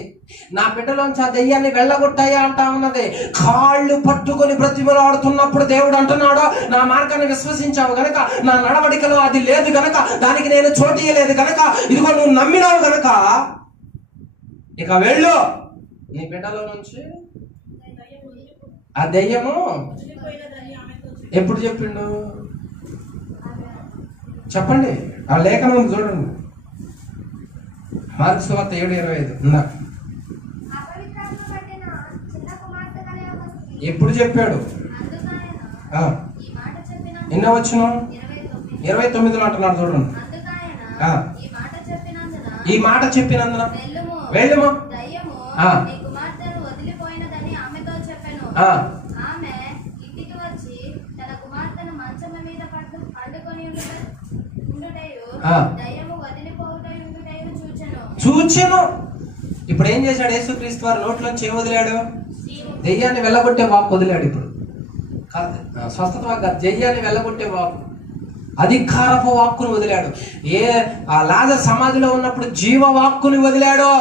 నా బిడ్డలోంచి ఆ దెయ్యాన్ని వెళ్ళగొట్టాయా అంటా ఉన్నది. కాళ్ళు పట్టుకొని బ్రతిమలాడుతున్నప్పుడు దేవుడు అంటున్నాడు, నా మార్గాన్ని విశ్వసించావు గనక, నా నడవడికలో అది లేదు గనక, దానికి నేను చోటు ఇయ్యలేదు గనక, ఇదిగో నువ్వు నమ్మినావు గనక ఇక వెళ్ళు. నీ బిడ్డలో నుంచి ఆ దెయ్యము ఎప్పుడు చెప్పిండు చెప్పండి, ఆ లేఖనం చూడండి, మార్కు సువార్త 7:25. ఎప్పుడు చెప్పాడు, ఎన్న వచ్చిన 29లో అంటున్నాడు చూడండి. ఈ మాట చెప్పినందున వెళ్ళము, చూచెను. ఇప్పుడు ఏం చేశాడు యేసుక్రీస్తు వారు, నోట్లోంచి ఏం వదిలాడు, దెయ్యాన్ని వెళ్ళగొట్టే వాకు వదిలాడు. ఇప్పుడు స్వస్థత వాకు, దెయ్యాన్ని వెళ్ళగొట్టే వాకు. అధికారపు వాక్కును వదిలాడు. ఆ లాజరు సమాధిలో ఉన్నప్పుడు జీవ వాక్కుని వదిలాడు.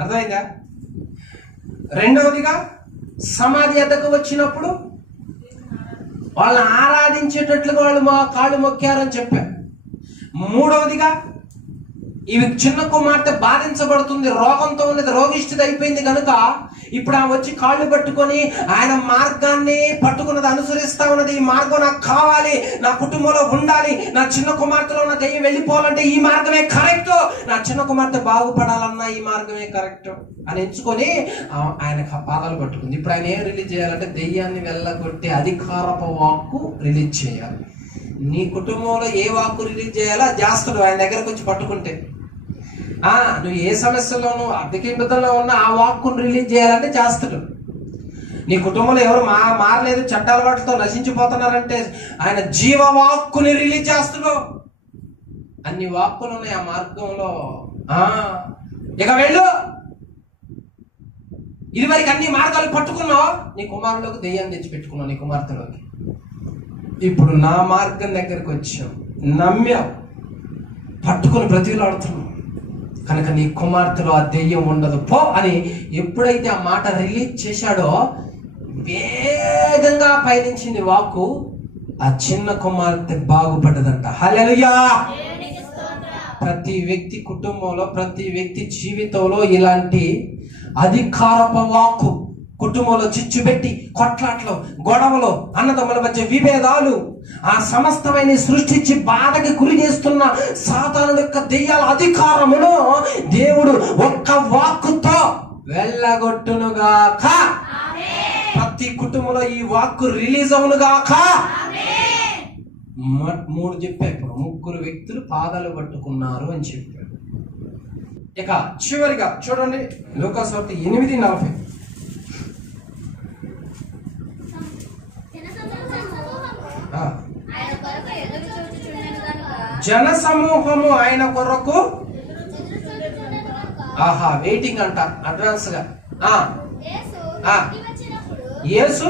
అర్థమైందా? రెండవదిగా సమాధి ఎద్దకు వచ్చినప్పుడు వాళ్ళని ఆరాధించేటట్లుగా వాళ్ళు మా కాళ్ళు మొక్కారని చెప్పారు. మూడవదిగా ఇవి చిన్న కుమార్తె బాధించబడుతుంది, రోగంతో ఉన్నది, రోగిష్ఠిత అయిపోయింది కనుక ఇప్పుడు ఆమె వచ్చి కాళ్ళు పట్టుకొని ఆయన మార్గాన్ని పట్టుకున్నది, అనుసరిస్తా ఉన్నది. ఈ మార్గం నాకు కావాలి, నా కుటుంబంలో ఉండాలి, నా చిన్న కుమార్తెలో ఉన్న దెయ్యం వెళ్ళిపోవాలంటే ఈ మార్గమే కరెక్ట్, నా చిన్న కుమార్తె బాగుపడాలన్నా ఈ మార్గమే కరెక్ట్ అని ఎంచుకొని ఆయన పాదాలు పట్టుకుంది. ఇప్పుడు ఆయన ఏం రిలీజ్ చేయాలంటే దెయ్యాన్ని వెళ్ళగొట్టే అధికారపు వాక్కు రిలీజ్ చేయాలి. నీ కుటుంబంలో ఏ వాక్కు రిలీజ్ చేయాలో చేస్తాడు ఆయన దగ్గరకు వచ్చి పట్టుకుంటే. నువ్వు ఏ సమస్యలోనూ ఆర్థిక ఇబ్బందుల్లో ఉన్నా ఆ వాక్కును రిలీజ్ చేయాలంటే చేస్తాడు. నీ కుటుంబంలో ఎవరు మారలేదు, చట్టాల వాటితో నశించిపోతున్నారంటే ఆయన జీవ వాక్కుని రిలీజ్ చేస్తాడు. అన్ని వాక్కులు ఉన్నాయి ఆ మార్గంలో. ఇక వెళ్ళు, ఇదివరకు అన్ని మార్గాలు పట్టుకున్నావు, నీ కుమారులోకి దెయ్యాన్ని తెచ్చిపెట్టుకున్నావు, నీ కుమార్తెలోకి. ఇప్పుడు నా మార్గం దగ్గరకు వచ్చావు, నమ్మావు, పట్టుకుని బ్రతిలాడుతున్నావు కనుక నీ కుమార్తెలో ఆ దెయ్యం ఉండదు పో అని ఎప్పుడైతే ఆ మాట రిలీజ్ చేశాడో వేగంగా పయనించింది వాక్కు. ఆ చిన్న కుమార్తె బాగుపడ్డదంట. హల్లెలూయా! ప్రతి వ్యక్తి కుటుంబంలో, ప్రతి వ్యక్తి జీవితంలో ఇలాంటి అధికారపు వాక్కు కుటుంబంలో చిచ్చు పెట్టి కొట్లాట్లు, గొడవలు, అన్నదమ్ముల మధ్య విభేదాలు, ఆ సమస్తమైన సృష్టించి బాధకి గురి చేస్తున్న సాతాను యొక్క దెయ్యాల అధికారమును దేవుడు ఒక్క వాక్కుతో వెళ్ళగొట్టునుగాక. ప్రతి కుటుంబంలో ఈ వాక్కు రిలీజ్ అవునుగాక. 3 చెప్పారు. ఇప్పుడు 3 వ్యక్తులు పాదాలు పట్టుకున్నారు అని చెప్పాడు. ఇక చివరిగా చూడండి లూకాసు వార్త 8:40. జన సమూహము ఆయన కొరకు వెయిటింగ్ అంట అడ్వాన్స్ గా. యేసు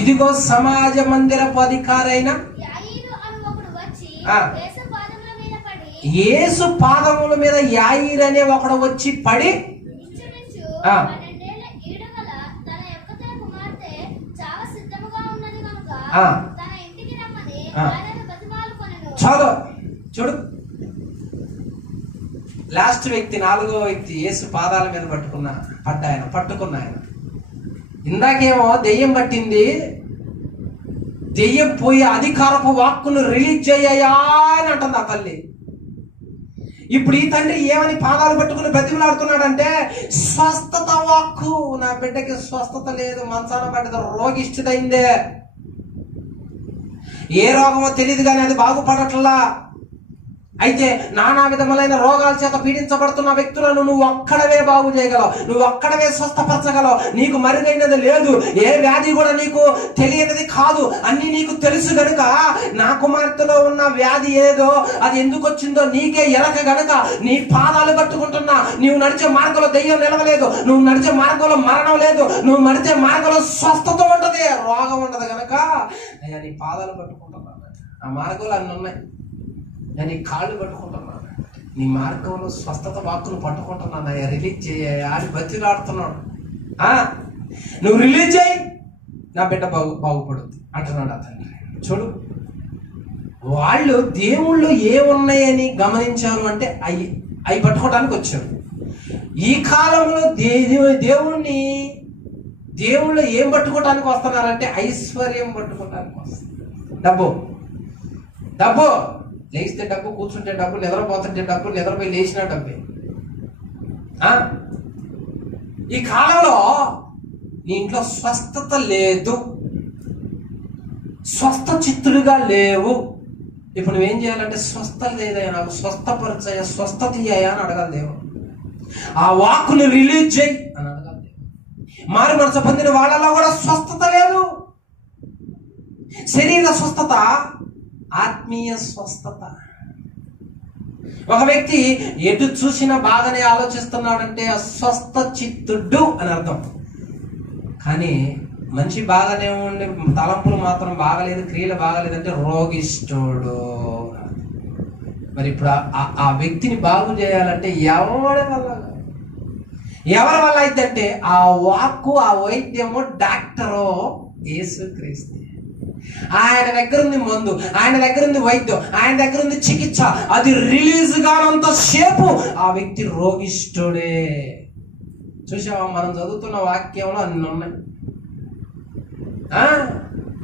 ఇదిగో సమాజ మందిరపు అధికారైన యేసు పాదముల మీద యాయిర్ అనే ఒకడు వచ్చి పడి చాలు చూడు. లాస్ట్ వ్యక్తి, 4వ వ్యక్తి యేసు పాదాల మీద పట్టుకున్న ఆయన. ఇందాకేమో దెయ్యం పట్టింది, దెయ్యం పోయి అధికారపు వాక్కును రిలీజ్ చేయ్యా అని అంటుంది ఆ తల్లి. ఇప్పుడు ఈ తండ్రి ఏమని పాదాలు పట్టుకుని బ్రతిమలాడుతున్నాడంటే స్వస్థత వాక్కు. నా బిడ్డకి స్వస్థత లేదు, మంచాన పడ్డది, రోగిష్ఠితైందే, ఏ రోగమో తెలియదు కానీ అది బాగుపడట్లా. అయితే నానా విధములైన రోగాల చేత పీడించబడుతున్న వ్యక్తులను నువ్వు ఒక్కడవే బాగు చేయగలవు, నువ్వు ఒక్కడవే స్వస్థపరచగలవు. నీకు మరుగైనది లేదు, ఏ వ్యాధి కూడా నీకు తెలియనిది కాదు, అన్ని నీకు తెలుసు గనుక నా కుమార్తెలో ఉన్న వ్యాధి ఏదో అది ఎందుకు వచ్చిందో నీకే ఎరక గనుక నీ పాదాలు పట్టుకుంటున్నా. నువ్వు నడిచే మార్గంలో దెయ్యం నిలవలేదు, నువ్వు నడిచే మార్గంలో మరణం లేదు, నువ్వు నడిచే మార్గంలో స్వస్థత ఉంటది, రోగం ఉండదు గనక అయ్యా నీ పాదాలు పట్టుకుంటున్నా. ఆ మార్గంలో అన్ని ఉన్నాయి, నేను నీ కాళ్ళు పట్టుకుంటున్నాను, నీ మార్గంలో స్వస్థత వాక్కును పట్టుకుంటున్నాను, అయ్యా రిలీజ్ చేయ అని బతిలాడుతున్నాడు. నువ్వు రిలీజ్ చేయి, నా బిడ్డ బాగుపడుద్ది అంటున్నాడు అతన్ని. చూడు, వాళ్ళు దేవుళ్ళు ఏమున్నాయని గమనించారు అంటే అవి పట్టుకోవడానికి వచ్చారు. ఈ కాలంలో దేవుళ్ళు ఏం పట్టుకోవడానికి వస్తున్నారంటే ఐశ్వర్యం పట్టుకోవడానికి వస్తారు. డబ్బు లేస్తే డబ్బు, కూర్చుంటే డబ్బు, నిద్రపోతుంటే డబ్బు, నిద్రపోయి లేచినా డబ్బే. ఈ కాలంలో నీ ఇంట్లో స్వస్థత లేదు, స్వస్థ చిత్తులుగా లేవు. ఇప్పుడు నువ్వేం చేయాలంటే స్వస్థత లేదయ్యా, నాకు స్వస్థపరిచయ, స్వస్థత అయ్యా అని అడగాలి దేవుడు. ఆ వాక్కుని రిలీజ్ చేయి అని అడగాలి దేవుడు. మారు మనసు పొందిన వాళ్ళలో కూడా స్వస్థత లేదు. శరీర స్వస్థత, ఆత్మీయ స్వస్థత. ఒక వ్యక్తి ఎటు చూసినా బాగానే ఆలోచిస్తున్నాడంటే అస్వస్థ చిత్తుడు అని అర్థం. కానీ మనిషి బాగానే ఉండి తలంపులు మాత్రం బాగలేదు, క్రియలు బాగలేదంటే రోగిష్ఠుడు. మరి ఇప్పుడు ఆ వ్యక్తిని బాగు చేయాలంటే ఎవరి వల్ల అయిద్దంటే ఆ వాక్కు, ఆ వైద్యము, డాక్టరు యేసుక్రీస్తు. ఆయన దగ్గర ఉంది మందు, ఆయన దగ్గర ఉంది వైద్యం, ఆయన దగ్గర ఉంది చికిత్స. అది రిలీజ్ కానంత సేపు ఆ వ్యక్తి రోగిష్ఠుడే. చూసావా, మనం చదువుతున్న వాక్యంలో అన్ని ఉన్నాయి.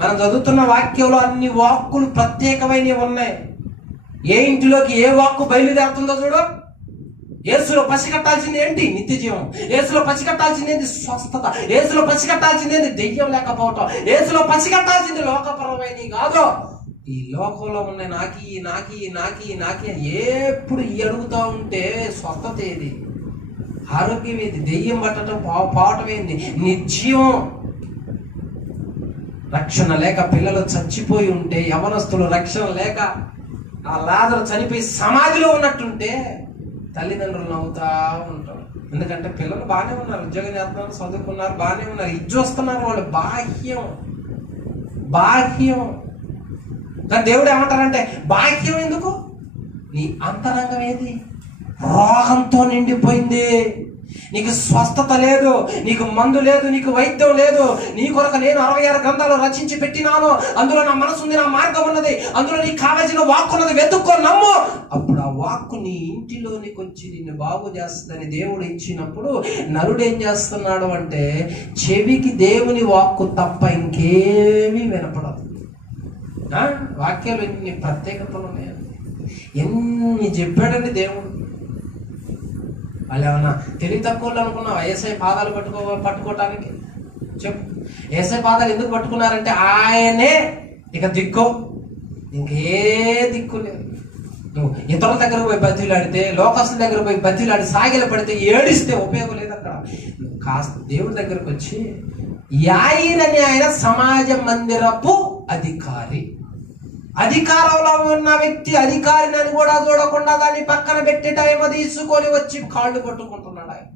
మనం చదువుతున్న వాక్యంలో అన్ని వాక్కులు ప్రత్యేకమైనవి ఉన్నాయి. ఏ ఇంటిలోకి ఏ వాక్కు బయలుదేరుతుందో చూడు. యేసులో పసిగట్టాల్సింది ఏంటి? నిత్య జీవం. యేసులో పసిగట్టాల్సింది ఏంటి? స్వస్థత. యేసులో పసిగట్టాల్సింది ఏంటి? దెయ్యం లేకపోవటం. యేసులో పసిగట్టాల్సింది లోకపరమైనవి కాదు. ఈ లోకంలో ఉన్న నాకి ఎప్పుడు అడుగుతా ఉంటే స్వస్థత ఏది, ఆరోగ్యం ఏది, దెయ్యం పట్టడం పోవటం ఏంది, నిత్యం. రక్షణ లేక పిల్లలు చచ్చిపోయి ఉంటే, యవనస్తులు రక్షణ లేక ఆ లాజరు చనిపోయి సమాధిలో ఉన్నట్టుంటే తల్లిదండ్రులు నవ్వుతా ఉంటారు. ఎందుకంటే పిల్లలు బాగానే ఉన్నారు, ఉద్యోగం చేస్తున్నారు, చదువుకున్నారు, బాగానే ఉన్నారు, ఇది చూస్తున్నారు. వాళ్ళు బాహ్యం. కానీ దేవుడు ఏమంటారంటే బాహ్యం ఎందుకు, నీ అంతరంగం ఏది? రోగంతో నిండిపోయింది. నీకు స్వస్థత లేదు, నీకు మందు లేదు, నీకు వైద్యం లేదు. నీ కొరకు నేను 66 గ్రంథాలు రచించి పెట్టినాను. అందులో నా మనసు ఉంది, నా మార్గం ఉన్నది, అందులో నీకు కావాల్సిన వాక్కు ఉన్నది. వెతుక్కో, నమ్ము. అప్పుడు ఆ వాక్కు నీ ఇంటిలోనికి వచ్చి నిన్ను బాగు చేస్తుందని దేవుడు ఇచ్చినప్పుడు నరుడు ఏం చేస్తున్నాడు అంటే చెవికి దేవుని వాక్కు తప్ప ఇంకేమీ వినపడదు. వాక్యాలు ఎన్ని ప్రత్యేకతలు ఉన్నాయండి, ఎన్ని చెప్పాడండి దేవుడు. వాళ్ళు ఏమన్నా తెలివి తక్కువ అనుకున్నావు ఏసై పాదాలు పట్టుకోవటానికి? చెప్పు, ఏసై పాదాలు ఎందుకు పట్టుకున్నారంటే ఆయనే ఇక దిక్కు, ఇంకే దిక్కు లేదు. నువ్వు ఇతరుల దగ్గరకు పోయి బతిలాడితే, లోకస్తుల దగ్గర పోయి బతిలాడి సాగిల పడితే, ఏడిస్తే ఉపయోగం లేదు. అక్కడ నువ్వు కాస్త దేవుడి దగ్గరకు వచ్చి, యాయిరని ఆయన సమాజ మందిరపు అధికారి. అధికారంలో ఉన్న వ్యక్తి అధికారిని కూడా చూడకుండా దాన్ని పక్కన పెట్టి టైం తీసుకొని వచ్చి కాళ్ళు పట్టుకుంటున్నాడు ఆయన.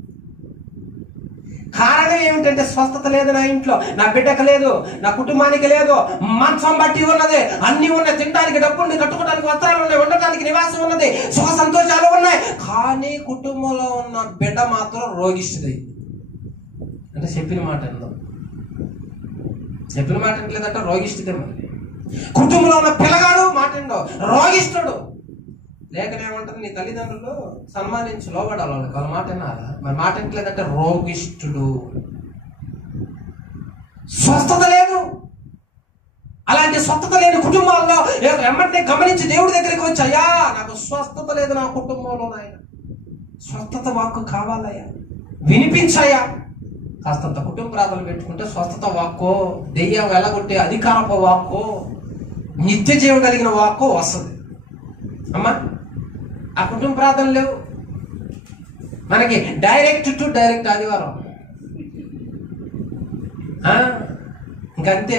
కారణం ఏమిటంటే స్వస్థత లేదు నా ఇంట్లో, నా బిడ్డకు లేదు, నా కుటుంబానికి లేదు. మంచం బట్టి ఉన్నది, అన్ని ఉన్నాయి, తినడానికి డబ్బు ఉంది, కట్టుకోవడానికి వస్త్రాలు ఉన్నాయి, ఉండటానికి నివాసం ఉన్నది, సుఖ సంతోషాలు ఉన్నాయి. కానీ కుటుంబంలో ఉన్న బిడ్డ మాత్రం రోగిస్తుంది. అంటే చెప్పిన మాట లేదంటే రోగిస్తుందే. మరి కుటుంబంలో ఉన్న పిల్లగాడు మాటండో రోగిస్తుడు. లేకనేమంటారు, నీ తల్లిదండ్రులు సన్మానించి లోబడాలి వాళ్ళకి, వాళ్ళ మాట వినాలా? మరి మాట లేదంటే రోగిష్ఠుడు. స్వస్థత లేదు. అలాంటి స్వస్థత లేని కుటుంబాల్లో వెంటనే గమనించి దేవుడి దగ్గరికి వచ్చి, అయ్యా నాకు స్వస్థత లేదు నా కుటుంబంలో, నాయన స్వస్థత వాక్కు కావాలయ్యా, వినిపించాయా. కాస్తంత కుటుంబ ప్రార్థనలు పెట్టుకుంటే స్వస్థత వాక్కో, దెయ్యం వెళ్ళగొట్టే అధికారపు వాక్కో, నిత్య జీవం కలిగిన వాక్కో వస్తుంది. అమ్మా, ఆ కుటుంబ ప్రార్థనలు లేవు మనకి. డైరెక్ట్ ఆదివారం ఇంకంతే.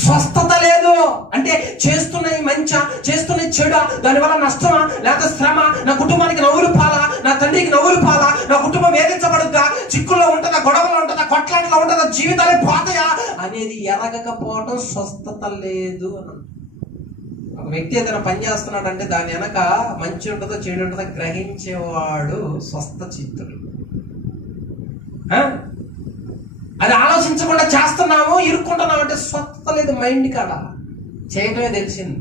స్వస్థత లేదు అంటే చేస్తున్నది మంచా, చేస్తున్నది చెడా, దానివల్ల నష్టమా లేక శ్రమ, నా కుటుంబానికి నవ్వులు పాలా, నా తండ్రికి నవ్వులు పాలా, నా కుటుంబం వేధించబడుద్దా, చిక్కుల్లో ఉంటుందా, గొడవలో ఉంటుందా, కొట్లాట్లో ఉంటుందా, జీవితాలే పోతాయా అనేది ఎరగకపోవడం స్వస్థత లేదు అని. ఒక వ్యక్తి ఏదైనా పని చేస్తున్నాడు అంటే దాని వెనక మంచి ఉంటుందో చెడు ఉంటుందో గ్రహించేవాడు స్వస్థ చిత్తుడు. అది ఆలోచించకుండా చేస్తున్నాము, ఇరుక్కుంటున్నాము అంటే స్వస్థత లేదు మైండ్ కాడ. చేయటమే తెలిసింది,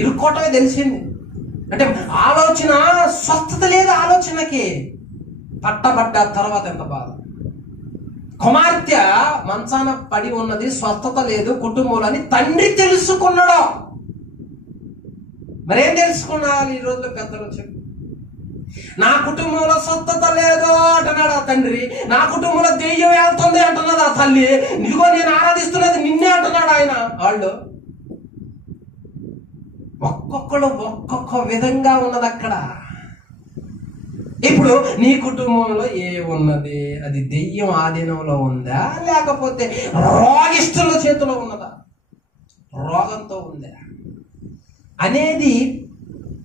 ఇరుక్కోవటమే తెలిసింది. అంటే ఆలోచన స్వస్థత లేదు. ఆలోచనకి పట్టబడ్డ తర్వాత ఎంత బాధ. కుమార్తె మంచాన పడి ఉన్నది, స్వస్థత లేదు కుటుంబంలో అని తండ్రి తెలుసుకున్నాడు. మరేం తెలుసుకున్నారు ఈ రోజుల్లో పెద్దలు? చెప్పు. నా కుటుంబంలో స్వస్థత లేదు అంటున్నాడు ఆ తండ్రి, నా కుటుంబంలో దెయ్యం వెళ్తుంది అంటున్నది ఆ తల్లి, ఇదిగో నేను ఆరాధిస్తున్నది నిన్నే అంటున్నాడు ఆయన. వాళ్ళు ఒక్కొక్కడు ఒక్కొక్క విధంగా ఉన్నది అక్కడ. ఇప్పుడు నీ కుటుంబంలో ఏ ఉన్నది? అది దెయ్యం ఆధీనంలో ఉందా లేకపోతే రోగిష్ఠుల చేతిలో ఉన్నదా, రోగంతో ఉందా అనేది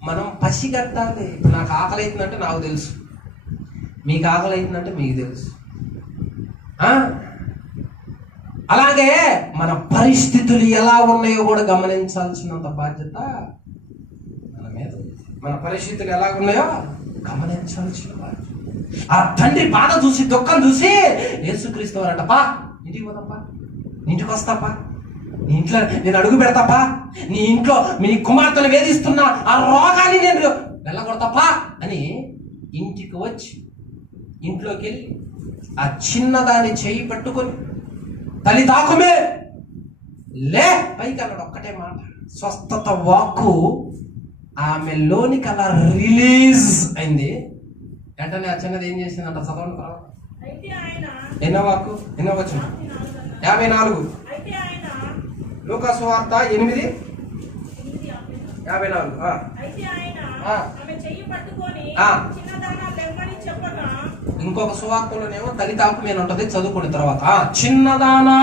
మనం పసిగట్టాలి. ఇప్పుడు నాకు ఆకలి అవుతుందంటే నాకు తెలుసు, మీకు ఆకలి అవుతుందంటే మీకు తెలుసు. అలాగే మన పరిస్థితులు ఎలా ఉన్నాయో కూడా గమనించాల్సినంత బాధ్యత మన మీద. మన పరిస్థితులు ఎలా ఉన్నాయో గమనించాల్సిన బాధ్యత. ఆ తండ్రి బాధ చూసి, దుఃఖం చూసి యేసుక్రీస్తు వారంట, పా ఇంటికి పోతాపా, ఇంటికి వస్తాపా, నీ ఇంట్లో నేను అడుగు పెడతాపా, నీ ఇంట్లో మీ కుమార్తెను వేధిస్తున్నా ఆ రోగాన్ని నేను వెళ్ళగొడతాపా అని ఇంటికి వచ్చి ఇంట్లోకి వెళ్ళి ఆ చిన్నదాన్ని చేయి పట్టుకొని, తల్లి తాకుమే లే పైకి అన్నాడు. ఒక్కటే మాట, స్వస్థత వాక్కు ఆమెలోనికి అలా రిలీజ్ అయింది. వెంటనే ఆ చిన్నది ఏం చేసిందంట, చదవండి తర్వాత. ఎన్నో వాక్కు, ఎన్నో వచ్చిన 54 లూకా సువార్త 8:54. ఇంకొక సువార్తలోనేమో తల్లి తాకుమేని ఉంటది, చదువుకున్న తర్వాత చిన్నదానా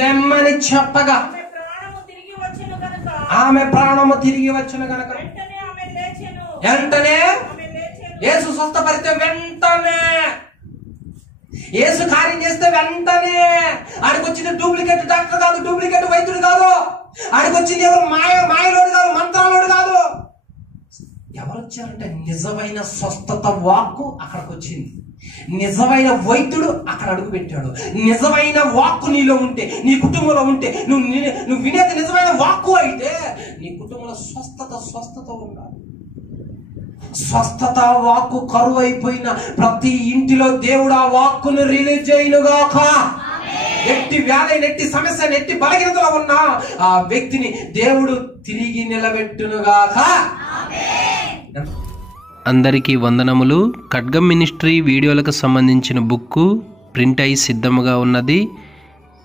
లెమ్మని చెప్పగా ఆమె ప్రాణము తిరిగి వచ్చును గనక వెంటనే యేసు స్వస్థపరిస్తే వెంటనే, యేసు కార్యం చేస్తే వెంటనే. ఆడికి వచ్చింది డూప్లికేట్ డాక్టర్ కాదు, డూప్లికేట్ వైద్యుడు కాదు, ఆడికి వచ్చింది ఎవరు మాయలోడు కాదు, మంత్రాలోడు కాదు. ఎవరు వచ్చారంటే నిజమైన స్వస్థత వాక్కు అక్కడికి వచ్చింది. నిజమైన వైద్యుడు అక్కడ అడుగు పెట్టాడు. నిజమైన వాక్కు నీలో ఉంటే, నీ కుటుంబంలో ఉంటే, నువ్వు వినేది నిజమైన వాక్కు అయితే నీ కుటుంబంలో స్వస్థత ఉండాలి. స్వస్థత వాక్కు కరువు అయిపోయిన ప్రతి ఇంటిలో దేవుడు ఆ వాక్కును రిలీజ్ చేయనుగాక. ఎట్టి వ్యాధి, ఎట్టి సమస్య, ఎట్టి బలహీనతలో ఉన్న ఆ వ్యక్తిని దేవుడు తిరిగి నిలబెట్టునుగాక. అందరికీ వందనములు. ఖడ్గం మినిస్ట్రీ వీడియోలకు సంబంధించిన బుక్కు ప్రింట్ అయి సిద్ధముగా ఉన్నది.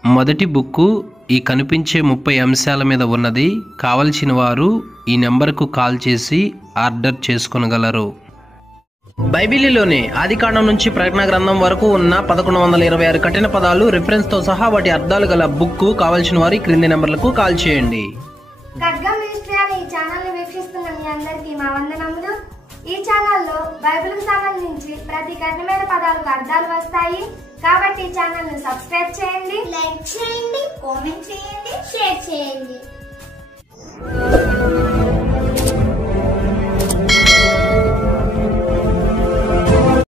మొదటి బుక్కు ఈ కనిపించే 30 అంశాల మీద ఉన్నది. కావలసిన వారు ఈ నెంబర్కు కాల్ చేసి ఆర్డర్ చేసుకొనగలరు. బైబిలులోని ఆదికాండం నుంచి ప్రకటన గ్రంథం వరకు ఉన్న 1126 కఠిన పదాలు రిఫరెన్స్తో సహా వాటి అర్థాలు గల బుక్కు కావలసిన వారు క్రింది నెంబర్లకు కాల్ చేయండి. ఖడ్గం మినిస్ట్రీ అనే ఈ ఛానల్ వీక్షిస్తున్న మీ అందరికీ మా వందనములు. ఈ ఛానల్లో బైబిల్కి సంబంధించి ప్రతి కఠినమైన పదాలకు అర్థాలు వస్తాయి. కాబట్టి ఈ ఛానల్ ను సబ్స్క్రైబ్ చేయండి, లైక్ చేయండి, కామెంట్ చేయండి, షేర్ చేయండి.